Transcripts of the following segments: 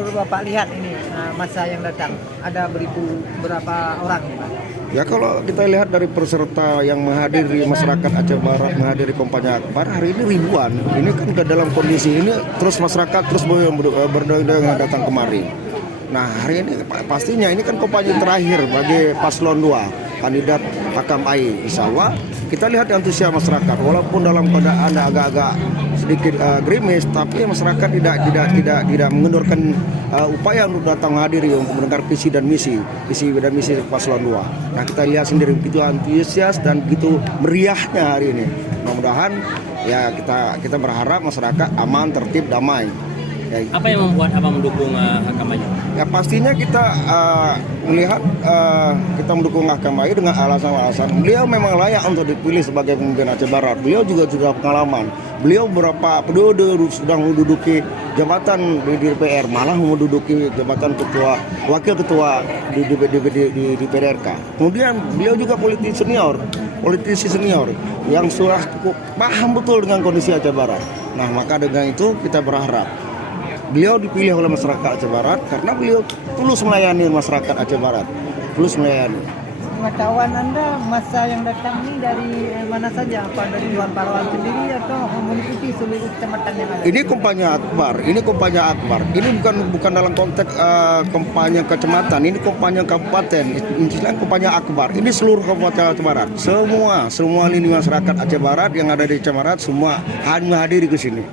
menurut Bapak lihat ini masa yang datang ada berapa orang nih, Pak? Ya kalau kita lihat dari peserta yang menghadiri masyarakat Aceh Barat menghadiri kampanye akbar hari ini ribuan. Ini kan ke dalam kondisi ini terus masyarakat terus berdaya datang kemari. Nah hari ini pastinya ini kan kampanye terakhir bagi paslon 2 kandidat Hakam AI. Insya Allah kita lihat antusias masyarakat walaupun dalam keadaan agak-agak sedikit gerimis, tapi masyarakat tidak mengendurkan upaya untuk datang menghadiri untuk mendengar visi dan misi paslon 2. Nah kita lihat sendiri begitu antusias dan begitu meriahnya hari ini. Mudah-mudahan ya kita berharap masyarakat aman, tertib, damai. Ya, apa yang membuat Abang mendukung Hakam AI? Ya pastinya kita melihat kita mendukung Hakam AI dengan alasan-alasan beliau memang layak untuk dipilih sebagai pemimpin Aceh Barat. Beliau juga sudah pengalaman. Beliau beberapa periode sudah menduduki jabatan di DPR, malah menduduki jabatan wakil ketua di DPRK. Kemudian beliau juga politisi senior yang sudah cukup paham betul dengan kondisi Aceh Barat. Nah maka dengan itu kita berharap beliau dipilih oleh masyarakat Aceh Barat karena beliau tulus melayani masyarakat Aceh Barat, tulus melayani. Pengetahuan Anda masa yang datang ini dari mana saja? Apa dari Dewan Pahlawan sendiri atau mengikuti seluruh kecamatan yang ada? Ini kampanye akbar. Ini bukan dalam konteks kampanye kecamatan, ini kampanye kabupaten. Ini kampanye akbar. Ini seluruh kabupaten Aceh Barat. Semua lini masyarakat Aceh Barat yang ada di Aceh Barat semua menghadiri ke sini.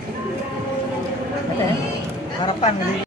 Harapan